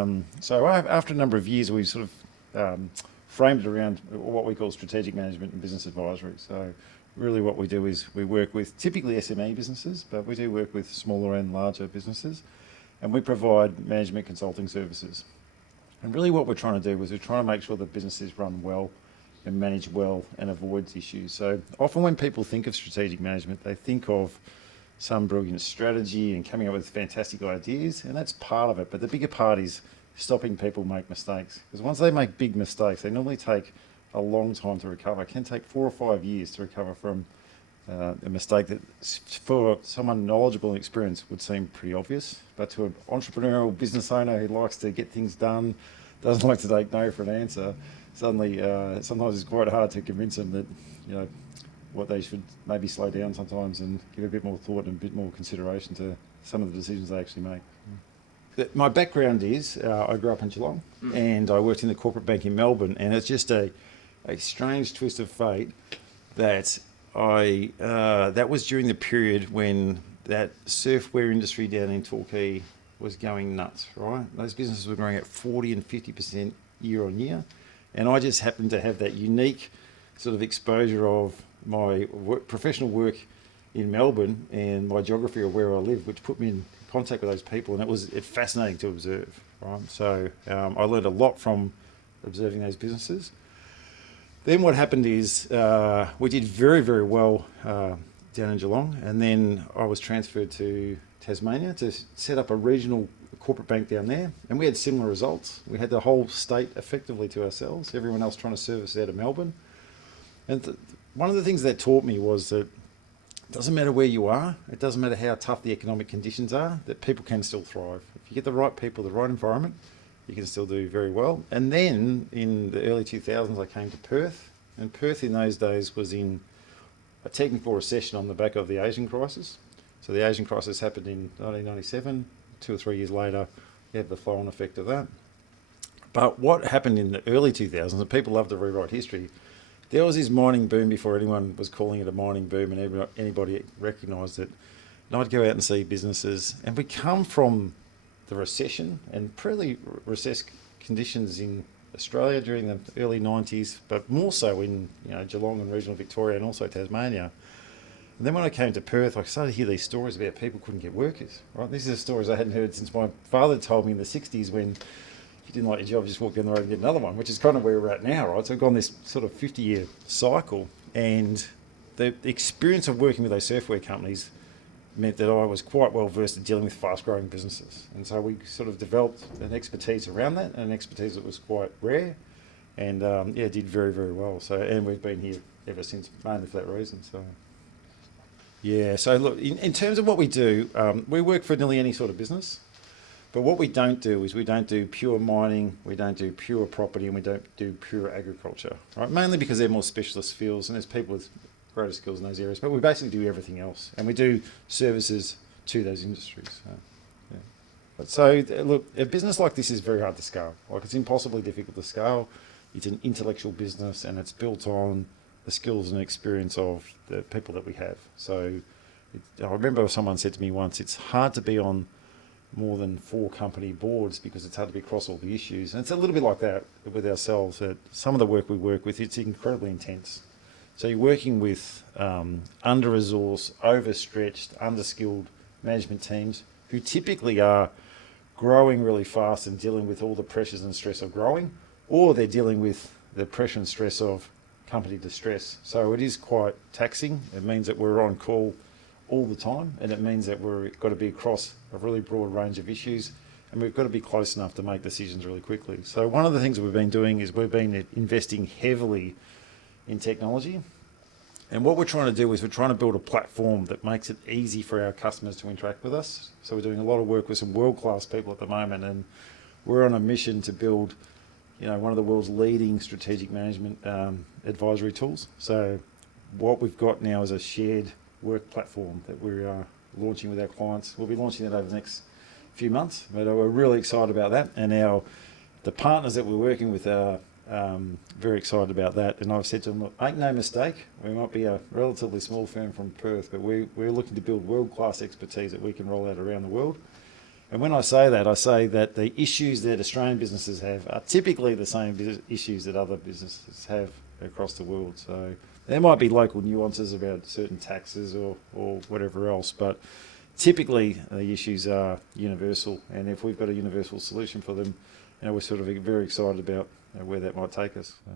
After a number of years, we sort of framed it around what we call strategic management and business advisory. So really what we do is we work with typically SME businesses, but we do work with smaller and larger businesses, and we provide management consulting services. And really what we're trying to do is we're trying to make sure that businesses run well and manage well and avoids issues. So often when people think of strategic management, they think of some brilliant strategy and coming up with fantastic ideas, and that's part of it. But the bigger part is stopping people make mistakes. Because once they make big mistakes, they normally take a long time to recover. It can take 4 or 5 years to recover from a mistake that for someone knowledgeable and experienced would seem pretty obvious. But to an entrepreneurial business owner who likes to get things done, doesn't like to take no for an answer, suddenly sometimes it's quite hard to convince them that, what they should maybe slow down sometimes and give a bit more thought and a bit more consideration to some of the decisions they actually make. My background is I grew up in Geelong and I worked in the corporate bank in Melbourne, and it's just a strange twist of fate that that was during the period when that surfwear industry down in Torquay was going nuts, right? Those businesses were growing at 40 and 50% year on year, and I just happened to have that unique sort of exposure of my professional work in Melbourne and my geography of where I live, which put me in contact with those people, and it's fascinating to observe, right? So I learned a lot from observing those businesses. Then what happened is we did very, very well down in Geelong, and then I was transferred to Tasmania to set up a regional corporate bank down there, and we had similar results. We had the whole state effectively to ourselves, everyone else trying to service out of Melbourne. And one of the things that taught me was that it doesn't matter where you are, it doesn't matter how tough the economic conditions are, that people can still thrive. If you get the right people, the right environment, you can still do very well. And then in the early 2000s, I came to Perth, and Perth in those days was in a technical recession on the back of the Asian crisis. So the Asian crisis happened in 1997, 2 or 3 years later, you had the flow-on effect of that. But what happened in the early 2000s, and people love to rewrite history, there was this mining boom before anyone was calling it a mining boom and anybody recognised it. And I'd go out and see businesses, and we come from the recession and pretty recessed conditions in Australia during the early 90s, but more so in Geelong and regional Victoria and also Tasmania. And then when I came to Perth, I started to hear these stories about people couldn't get workers. Right? These are stories I hadn't heard since my father told me in the 60s when you didn't like your job, just walk down the road and get another one, which is kind of where we're at now, right? So we've gone this sort of 50-year cycle, and the experience of working with those surfwear companies meant that I was quite well versed in dealing with fast-growing businesses. And so we sort of developed an expertise around that, and an expertise that was quite rare, and did very, very well. So, and we've been here ever since, mainly for that reason. So, yeah. So look, in terms of what we do, we work for nearly any sort of business. But what we don't do is we don't do pure mining, we don't do pure property, and we don't do pure agriculture, right? Mainly because they're more specialist fields and there's people with greater skills in those areas. But we basically do everything else, and we do services to those industries. So look, a business like this is very hard to scale. Like, it's impossibly difficult to scale. It's an intellectual business, and it's built on the skills and experience of the people that we have. So I remember someone said to me once, it's hard to be on more than 4 company boards because it's hard to be across all the issues. And it's a little bit like that with ourselves, that some of the work we work with, it's incredibly intense. So you're working with under-resourced, overstretched, underskilled management teams who typically are growing really fast and dealing with all the pressures and stress of growing, or they're dealing with the pressure and stress of company distress. So it is quite taxing. It means that we're on call all the time, and it means that we've got to be across a really broad range of issues, and we've got to be close enough to make decisions really quickly. So one of the things we've been doing is we've been investing heavily in technology, and what we're trying to do is we're trying to build a platform that makes it easy for our customers to interact with us. So we're doing a lot of work with some world-class people at the moment, and we're on a mission to build one of the world's leading strategic management advisory tools. So what we've got now is a shared work platform that we are launching with our clients. We'll be launching that over the next few months, but we're really excited about that, and the partners that we're working with are very excited about that. And I've said to them, look, make no mistake, we might be a relatively small firm from Perth, but we're looking to build world-class expertise that we can roll out around the world. And when I say that the issues that Australian businesses have are typically the same issues that other businesses have across the world. So there might be local nuances about certain taxes or whatever else, but typically the issues are universal. And if we've got a universal solution for them, we're sort of very excited about where that might take us. So.